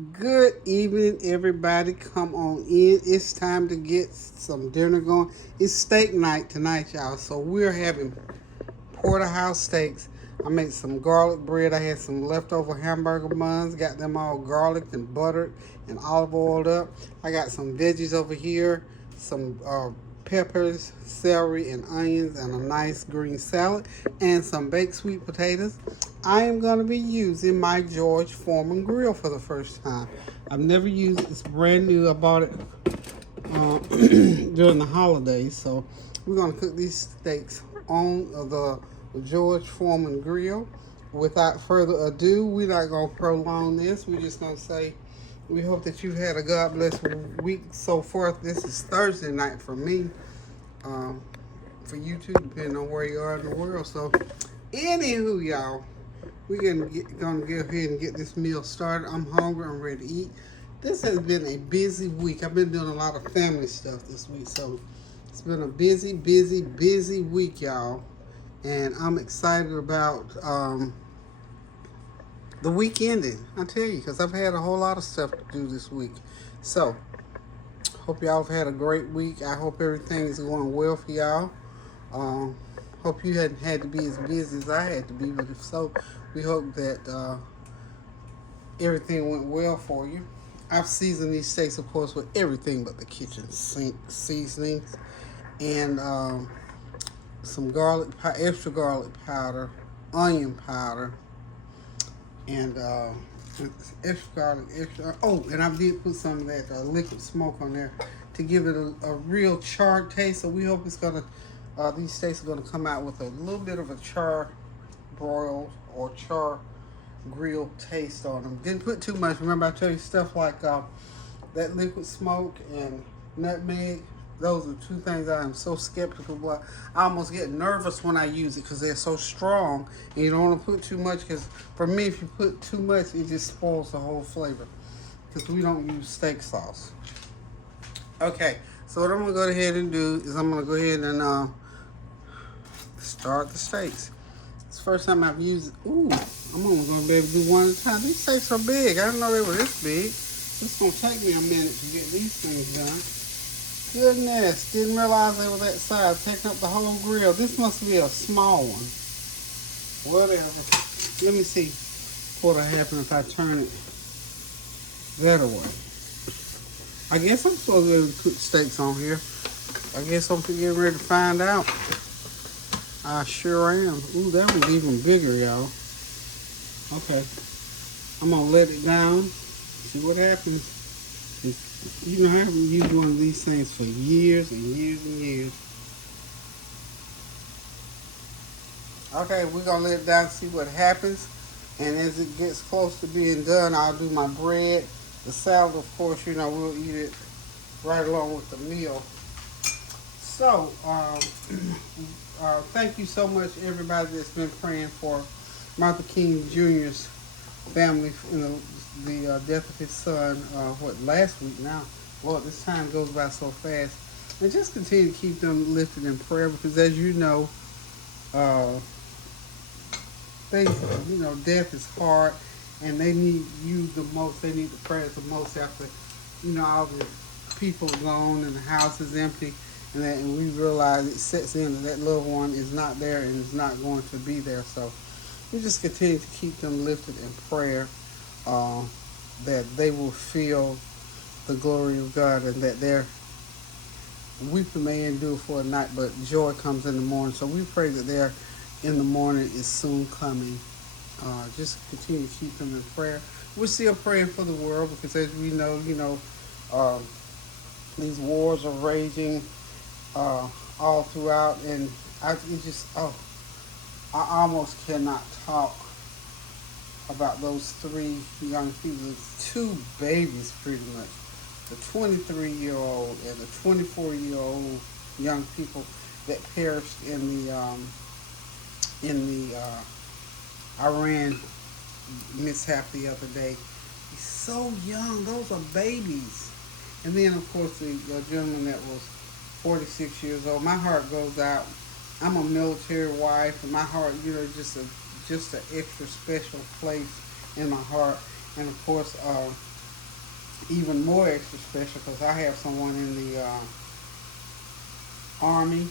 Good evening, everybody. Come on in. It's time to get some dinner going. It's steak night tonight, y'all. So we're having porterhouse steaks. I made some garlic bread. I had some leftover hamburger buns. Got them all garlic and buttered and olive oiled up. I got some veggies over here. Some peppers, celery, and onions, and a nice green salad, and some baked sweet potatoes. I am going to be using my George Foreman Grill for the first time. I've never used it. It's brand new. I bought it during the holidays. So we're going to cook these steaks on the George Foreman Grill. Without further ado, we're not going to prolong this. We're just going to say we hope that you've had a God bless week so far. This is Thursday night for me. Um, for you too, depending on where you are in the world. So, anywho, y'all, we're gonna go ahead and get this meal started. I'm hungry. I'm ready to eat. This has been a busy week. I've been doing a lot of family stuff this week, so it's been a busy week, y'all. And I'm excited about the week ending. I tell you, because I've had a whole lot of stuff to do this week. So, hope y'all have had a great week. I hope everything is going well for y'all. Um, Hope you hadn't had to be as busy as I had to be, but if so, we hope that everything went well for you. I've seasoned these steaks, of course, with everything but the kitchen sink seasonings and some extra garlic powder, onion powder, and extra garlic, extra. Oh, and I did put some of that liquid smoke on there to give it a real charred taste. So we hope it's gonna. These steaks are gonna come out with a little bit of a char broiled or char grilled taste on them. Didn't put too much. Remember, I told you stuff like that liquid smoke and nutmeg. Those are two things I am so skeptical about. I almost get nervous when I use it because they're so strong, and you don't want to put too much. Because for me, if you put too much, it just spoils the whole flavor. Because we don't use steak sauce. Okay, so what I'm gonna go ahead and do is I'm gonna go ahead and start the steaks. It's the first time I've used it. Ooh, I'm only gonna be able to do one at a time. These steaks are big. I didn't know they were this big. It's gonna take me a minute to get these things done. Goodness, didn't realize they were that size, taking up the whole grill. This must be a small one. Whatever. Let me see what'll happen if I turn it that way. I guess I'm supposed to be able to cook steaks on here. I guess I'm getting ready to find out. I sure am. Ooh, that one's even bigger, y'all. Okay. I'm gonna let it down. See what happens. You know, I haven't used one of these things for years and years and years. Okay, we're gonna let it down, see what happens. And as it gets close to being done, I'll do my bread. The salad, of course, you know, we'll eat it right along with the meal. So, thank you so much, everybody that's been praying for Martin King Jr.'s family, you know, the death of his son, last week now. Lord, this time goes by so fast. And just continue to keep them lifted in prayer because, as you know, uh, things, you know, death is hard and they need you the most. They need the prayers the most after, you know, all the people gone and the house is empty. And we realize it sets in that loved one is not there and is not going to be there. So we just continue to keep them lifted in prayer, uh, that they will feel the glory of God and that their weeping may endure for a night, but joy comes in the morning. So we pray that their in the morning is soon coming. Just continue to keep them in prayer. We're still praying for the world because, as we know, uh, these wars are raging all throughout, and I almost cannot talk about those three young people, two babies pretty much, the 23-year-old and the 24-year-old young people that perished in the Iran mishap the other day. He's so young; those are babies. And then, of course, the gentleman that was 46 years old. My heart goes out. I'm a military wife, and my heart, you know, just an extra special place in my heart. And of course, even more extra special because I have someone in the Army.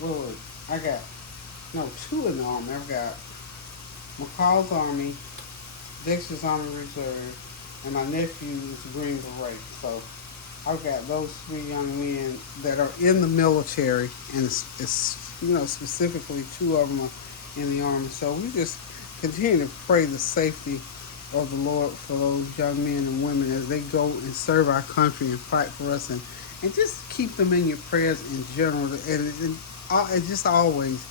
Lord, I got, no, two in the Army. I've got McCall's Army, Dexter's Army Reserve, and my nephew is Green Beret. So I've got those three young men that are in the military, and it's specifically two of them are in the Army. So we just continue to pray the safety of the Lord for those young men and women as they go and serve our country and fight for us, and just keep them in your prayers in general. And just always,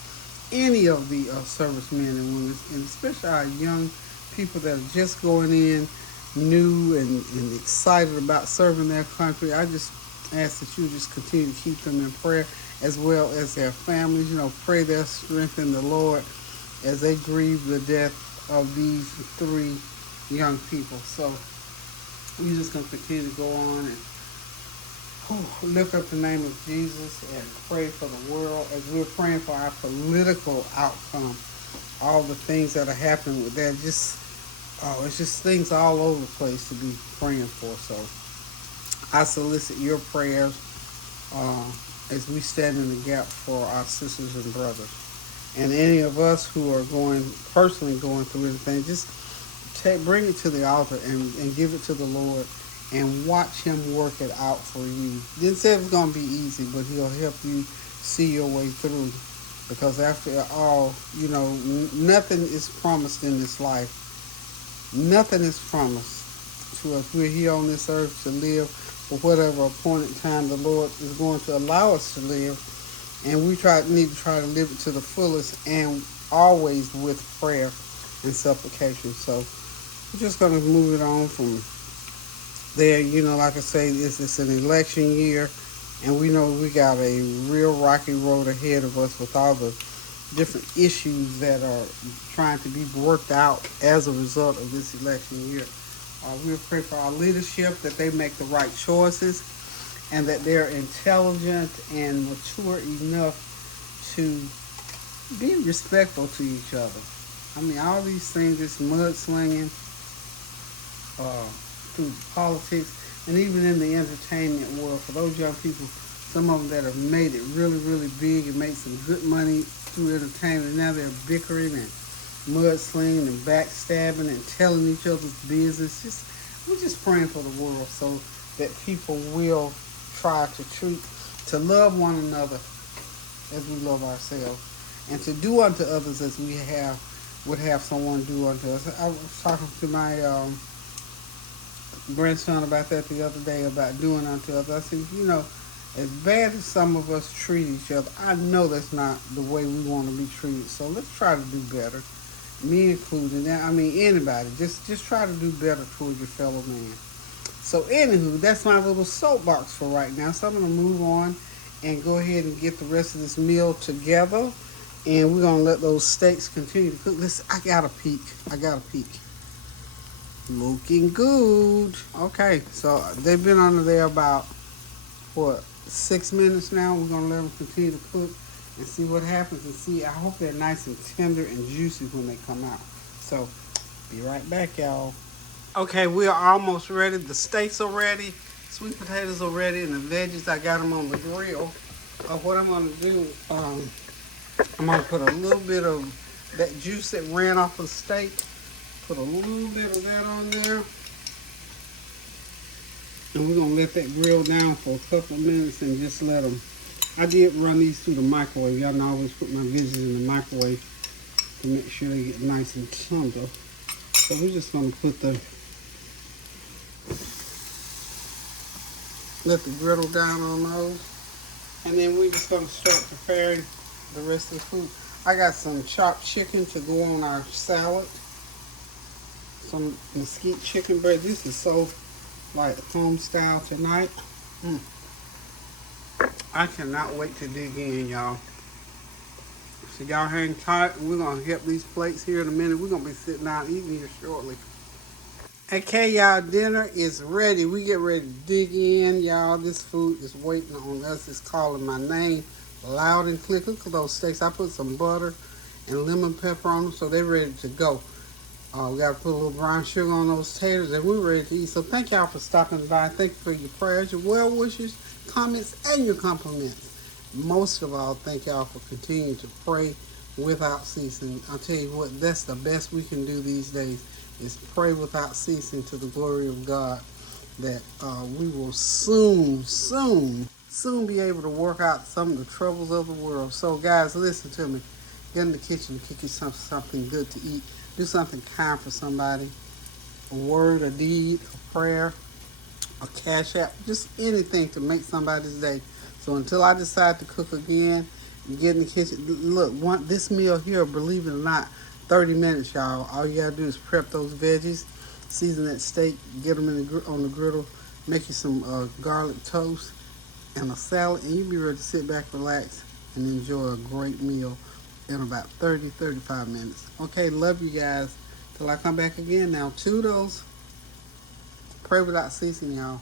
any of the servicemen and women, and especially our young people that are just going in new and excited about serving their country. I just ask that you just continue to keep them in prayer as well as their families. Pray their strength in the Lord as they grieve the death of these three young people. So we're just going to continue to go on and lift up the name of Jesus and pray for the world as we're praying for our political outcome. All the things that are happening with that, it's just things all over the place to be praying for. So I solicit your prayers as we stand in the gap for our sisters and brothers. And any of us who are personally going through anything, just bring it to the altar and give it to the Lord and watch Him work it out for you. Didn't say it's going to be easy, but He'll help you see your way through. Because after all, nothing is promised in this life. Nothing is promised to us. We're here on this earth to live for whatever appointed time the Lord is going to allow us to live. And we need to try to live it to the fullest, and always with prayer and supplication. So we're just going to move it on from there. Like I say, it's an election year, and we know we got a real rocky road ahead of us with all the different issues that are trying to be worked out as a result of this election year. We'll pray for our leadership, that they make the right choices and that they're intelligent and mature enough to be respectful to each other. I mean, all these things, this mudslinging through politics and even in the entertainment world, for those young people, some of them that have made it really, really big and made some good money through entertainment, now they're bickering and mudslinging and backstabbing and telling each other's business. We're just praying for the world so that people will try to love one another as we love ourselves, and to do unto others as we would have someone do unto us. I was talking to my grandson about that the other day, about doing unto others. I said, as bad as some of us treat each other, I know that's not the way we want to be treated. So let's try to do better. Me included. I mean, anybody. Just try to do better toward your fellow man. So anywho, that's my little soapbox for right now. So I'm going to move on and go ahead and get the rest of this meal together. And we're going to let those steaks continue to cook. Listen, I got a peek. Looking good. Okay, so they've been under there about, 6 minutes now. We're going to let them continue to cook and see what happens. And see, I hope they're nice and tender and juicy when they come out. So, be right back, y'all. Okay, we are almost ready. The steaks are ready. Sweet potatoes are ready. And the veggies, I got them on the grill. What I'm going to do, I'm going to put a little bit of that juice that ran off of the steak. Put a little bit of that on there. And we're going to let that grill down for a couple of minutes and just let them. I did run these through the microwave. Y'all know I always put my veggies in the microwave to make sure they get nice and tender. So we're just going to let the griddle down on those. And then we're just going to start preparing the rest of the food. I got some chopped chicken to go on our salad. Some Mesquite Chicken bread. This is so like home style tonight. I cannot wait to dig in, y'all. So y'all hang tight, and we're going to help these plates here in a minute. We're going to be sitting down eating here shortly. Okay, y'all, dinner is ready. We get ready to dig in, y'all. This food is waiting on us. It's calling my name loud and clear. Look at those steaks. I put some butter and lemon pepper on them, so they're ready to go. We got to put a little brown sugar on those taters, and we're ready to eat. So thank y'all for stopping by. Thank you for your prayers, your well wishes, comments, and your compliments. Most of all, thank y'all for continuing to pray without ceasing. I'll tell you what, that's the best we can do these days is pray without ceasing to the glory of God, that we will soon be able to work out some of the troubles of the world. So guys, listen to me. Get in the kitchen and cook you something good to eat. Do something kind for somebody. A word, a deed, a prayer, a cash app, just anything to make somebody's day. So until I decide to cook again, get in the kitchen. Look, this meal here, believe it or not, 30 minutes, y'all. All you gotta do is prep those veggies, season that steak, get them on the griddle, make you some garlic toast and a salad, and you be ready to sit back, relax, and enjoy a great meal in about 35 minutes. Okay, love you guys. Till I come back again now. Toodles. Pray without ceasing, y'all.